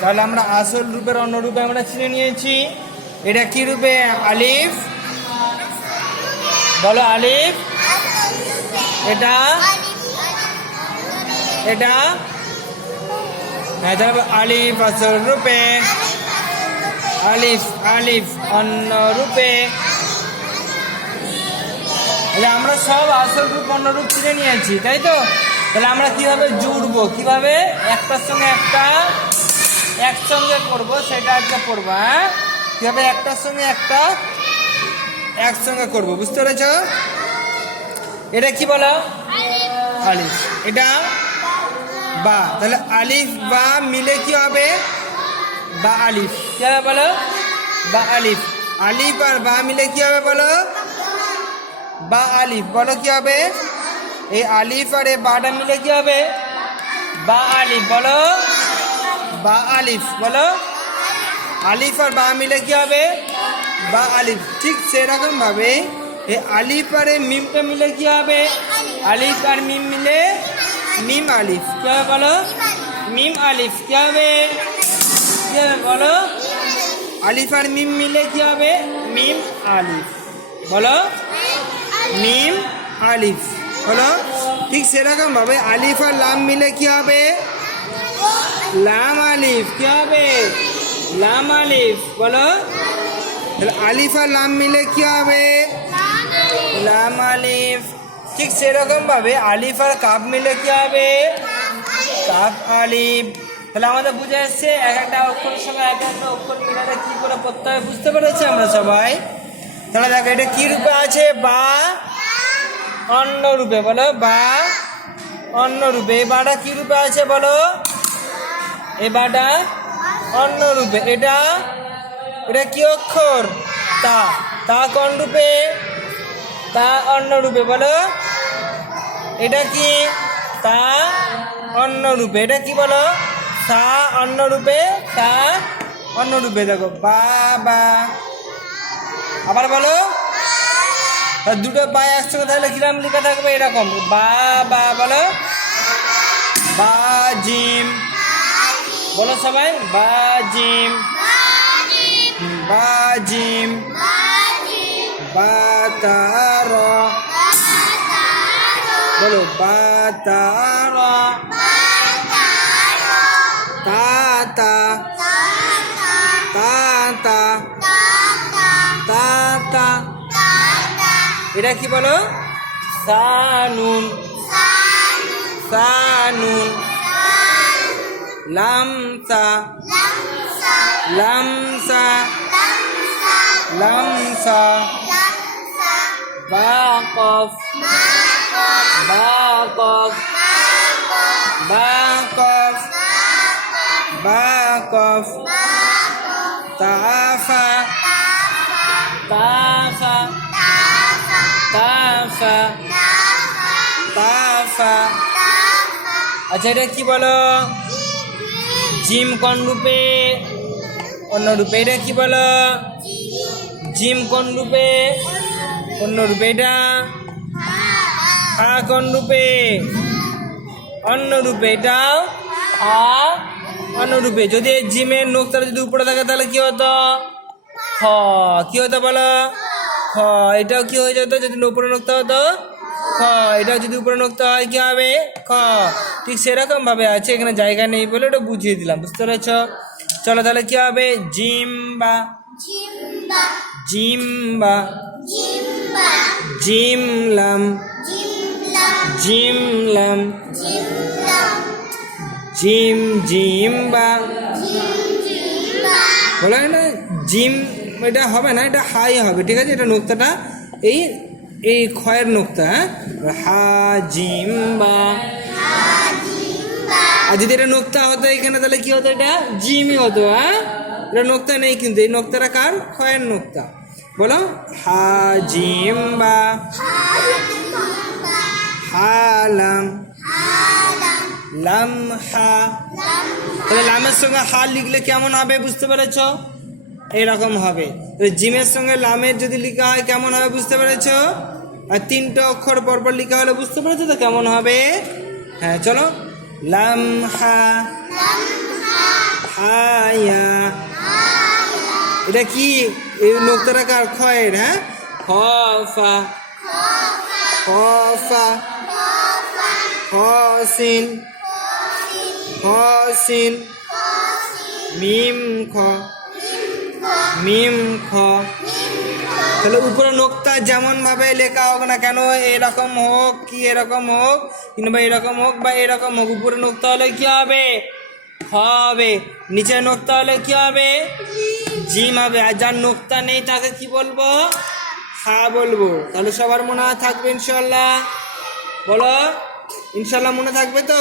তাহলে আমরা আসল রূপের অন্য রূপে আমরা চিনে নিয়েছি। এটা কি রূপে? আলিফ। বলো আলিফ। এটা এটা হ্যাঁ, তাহলে আলিফ আসল রূপে, আলিফ আলিফ অন্য রূপে। তাহলে আমরা সব আসল রূপ অন্য রূপ চিনে নিয়েছি, তাই তো? তাহলে আমরা কিভাবে জুড়বো, কিভাবে একটার সঙ্গে একটা একসঙ্গে করবো সেটা আজকে পড়বো। হ্যাঁ, কিভাবে একটার সঙ্গে একটা একসঙ্গে করবো, বুঝতে পেরেছ? এটা কি বলো? আলিফ। এটা বা, তাহলে আলিফ বা মিলে কি হবে? বা আলিফ। কি হবে বলো? বা আলিফ। আলিফ আর বা মিলে কি হবে বলো? বা আলিফ। বলো কি হবে? এই আলিফ আর এই বাটা মিলে কি হবে? বা আলিফ। বলো বা আলিফ। বলো আলিফ আর বা মিলে কি হবে? বা আলিফ। ঠিক সেরকম ভাবে এই আলিফ আর এই মিমটা মিলে কি হবে? আলিফ আর মিম মিলে মিম আলিফ। কি হবে বলো? মিম আলিফ। কি হবে? কি হবে বলো? আলিফ আর মিম মিলে কি হবে? মিম আলিফ। বলো মিম আলিফ। বলো ঠিক সেরকম ভাবে আলিফ আর লাম মিলে কি হবে? লাম আলিফ। কি হবে? লাম আলিফ। বলো আলিফ আর লাম মিলে কি হবে? লাম আলিফ। ঠিক সেরকম ভাবে আলিফ আর কাফ মিলে কি হবে? কাফ আলিফ। তাহলে আমাদের বুঝে আসছে এক একটা অক্ষরের সঙ্গে এক একটা অক্ষর মিলালে কি করে পড়তে হবে, বুঝতে পেরেছি আমরা সবাই? তাহলে দেখো এটা কি রূপে আছে? বা অন্য রূপে। বলো বা অন্য রূপে। এই বাটা কি রূপে আছে বলো? এই বাটা অন্য রূপে। এটা এটা কি অক্ষর? তা। তা কোন রূপে? তা অন্য রূপে। বলো এটা কি? তা অন্য রূপে। এটা কি বলো? তা অন্য রূপে। তা অন্য রূপে। দেখো বা বা। আবার বলো দুটো বা একসঙ্গে তাহলে কিরাম লেখা থাকবে? এরকম বা বা। বলো বা জিম। বলো সবাই বা জিম। বা জিম। বা তার। বলো বা তার। তা তা তা তা তা তা। এটা কি বলো? সানুন। সানুন। লামসা। লামসা। লামসা। বাকফ। বাকফ। বাকফ। বাকফ। তাফা। তাফা। তাফা। তাফা। আচ্ছা এটা কি বলো? জিম কোন রূপে? অন্য রূপে। এটা কি বলো? জিম কোন রূপে? অন্য রূপে। এটা হা কোন রূপে? অন্য রূপে। এটা হা অন্য রূপে। যদি জিমের নোকতাটা যদি উপরে থাকে তাহলে কি হতো? খ। কি হতো বলো? খ। এটাও কি হয়ে যেত যদি উপরে নোকতা হতো? খ। এটাও যদি উপরে নোকতা হয় কি হবে? খ। ঠিক সেরকম ভাবে আছে, এখানে জায়গা নেই বলে ওটা বুঝিয়ে দিলাম, বুঝতে পেরেছ? চলো তাহলে কি হবে? জিম্বা। জিম্বা। জিমলাম। জিমলাম। জিম জিম্বা। বলা না জিম, এটা হবে না, এটা হাই হবে, ঠিক আছে? এটা নোক্তাটা এই এই ক্ষয়ের নোক্তা। হ্যাঁ, হা জিম্বা। আর যদি এটা নোক্তা হতো এখানে তাহলে কি হতো? এটা জিমই হতো। হ্যাঁ, এটা নোক্তা নেই কিন্তু এই নোক্তাটা কার? ক্ষয়ের নোক্তা। বলো হা জিম্বা। হালাম। লামহা। তাহলে লামের সঙ্গে হা লিখলে কেমন হবে বুঝতে পেরেছ? এইরকম হবে। জিমের সঙ্গে লামের যদি লেখা হয় কেমন হবে বুঝতে পেরেছ? আর তিনটা অক্ষর পরপর লেখা হলে বুঝতে পেরেছো তো কেমন হবে? হ্যাঁ চলো লামহা। হায়া। এটা কি? এই নোক্তাটা কার? খয়ের। হ্যাঁ, খফা খফা খসিন খসিন মিম খ মিম খ। তাহলে উপরে নোক্তা যেমন ভাবে লেখা হোক না কেন, এরকম হোক কি এরকম হোক কিংবা এরকম হোক বা এরকম হোক, উপরে নোক্তা হলে কি হবে? খ হবে। নিচে নোক্তা হলে কি হবে? জিম হবে। আর যার নোক্তা নেই তাকে কি বলবো? হা বলবো। তাহলে সবার মনে থাকবে ইনশাল্লাহ? বলো ইনশাল্লাহ, মনে থাকবে তো?